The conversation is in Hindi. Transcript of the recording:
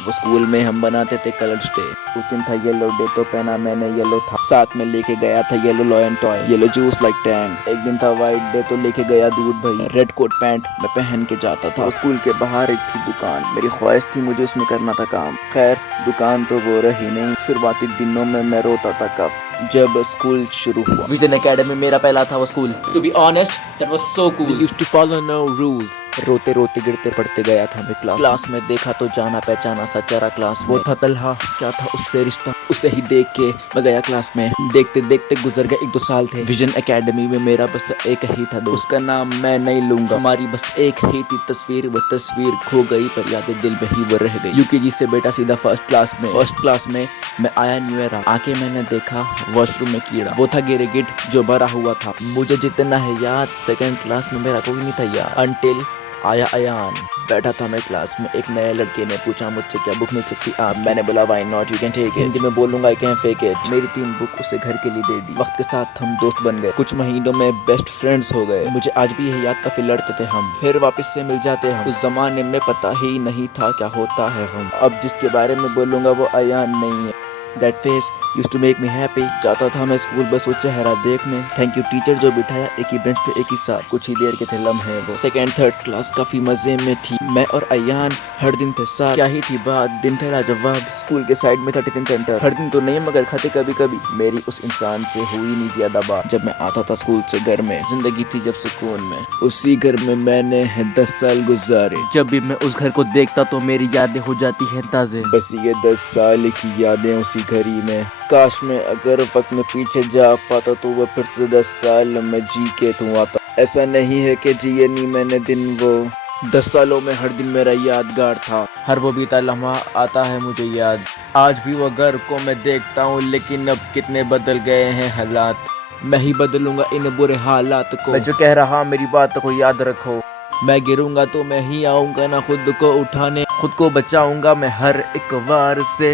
वो स्कूल में हम बनाते थे कलर्स डे। उस दिन था येलो डे तो पहना मैंने येलो था, साथ में लेके गया था yellow lion toy, yellow juice like Tang. एक दिन था वाइट डे तो लेके गया दूध भाई, रेड कोट पैंट मैं पहन के जाता था। स्कूल के बाहर एक थी दुकान, मेरी ख्वाहिश थी मुझे उसमें करना था काम। खैर दुकान तो वो रही नहीं। शुरुआती दिनों में मैं रोता था कफ जब स्कूल शुरू हुआ। विजन एकेडमी मेरा पहला था वो school. To be honest that was so cool. Used to follow no rules. रोते रोते गिरते पढ़ते गया था मैं क्लास में देखा तो जाना पहचाना सा चेहरा क्लास। वो था तलहा, क्या था उससे रिश्ता, उसे ही देख के मैं गया क्लास में। देखते देखते गुजर गए 1-2 साल थे। विजन एकेडमी में मेरा बस एक ही था दोस्त, उसका नाम मैं नहीं लूंगा। हमारी बस एक ही थी तस्वीर, वो तस्वीर खो गई पर यादें दिल में ही वो रह गई। यूकेजी से बेटा सीधा फर्स्ट क्लास में मैं आया न्यू ईयर। आके मैंने देखा वॉशरूम में कीड़ा, वो था गिरगिट जो भरा हुआ था। मुझे जितना है याद सेकंड क्लास में मेरा कोई नहीं था यार, अनटिल आया अयान। बैठा था मैं क्लास में, एक नए लड़के ने पूछा मुझसे क्या बुक मिल सकती आप। मैंने बोला why not, you can take it. Hindi में बोलूंगा आई कैन फेक इट। मेरी 3 बुक उसे घर के लिए दे दी। वक्त के साथ हम दोस्त बन गए, कुछ महीनों में बेस्ट फ्रेंड्स हो गए। मुझे आज भी यह याद, काफी लड़ते थे हम, फिर वापस से मिल जाते हम। उस जमाने में पता ही नहीं था क्या होता है हम। अब जिसके बारे में बोलूंगा वो अयान नहीं है। That face used to make me happy। जाता था मैं स्कूल बस वो चेहरा देखने। थैंक यू टीचर जो बिठाया एक ही बेंच पे एक ही साथ। कुछ ही देर के थे लम्हे वो। सेकेंड थर्ड क्लास काफी मजे में थी, मैं और अयान हर दिन थे साथ। क्या ही थी बात, दिन ठहरा जवाब। स्कूल के साइड में था टिफिन सेंटर, हर दिन तो नहीं मगर खाते कभी कभी। मेरी उस इंसान से हुई नहीं ज्यादा बात। जब मैं आता था स्कूल से घर में, जिंदगी थी जब सुकून में। उसी घर में मैंने 10 साल गुजारे। जब भी मैं उस घर को देखता तो मेरी यादें हो जाती हैं ताज़े। बस ये 10 साल की यादें उसी घड़ी में। काश मैं अगर वक्त में पीछे जा पाता तो वह फिर से 10 साल में जी के तू आता। ऐसा नहीं है कि जिए नहीं मैंने दिन, वो 10 सालों में हर दिन मेरा यादगार था। हर वो बीता लम्हा आता है मुझे याद। आज भी वो घर को मैं देखता हूँ, लेकिन अब कितने बदल गए हैं हालात। मैं ही बदलूंगा इन बुरे हालात को। मैं जो कह रहा मेरी बात को याद रखो। मैं गिरूंगा तो मैं ही आऊंगा ना खुद को उठाने, खुद को बचाऊंगा मैं हर एक वार से।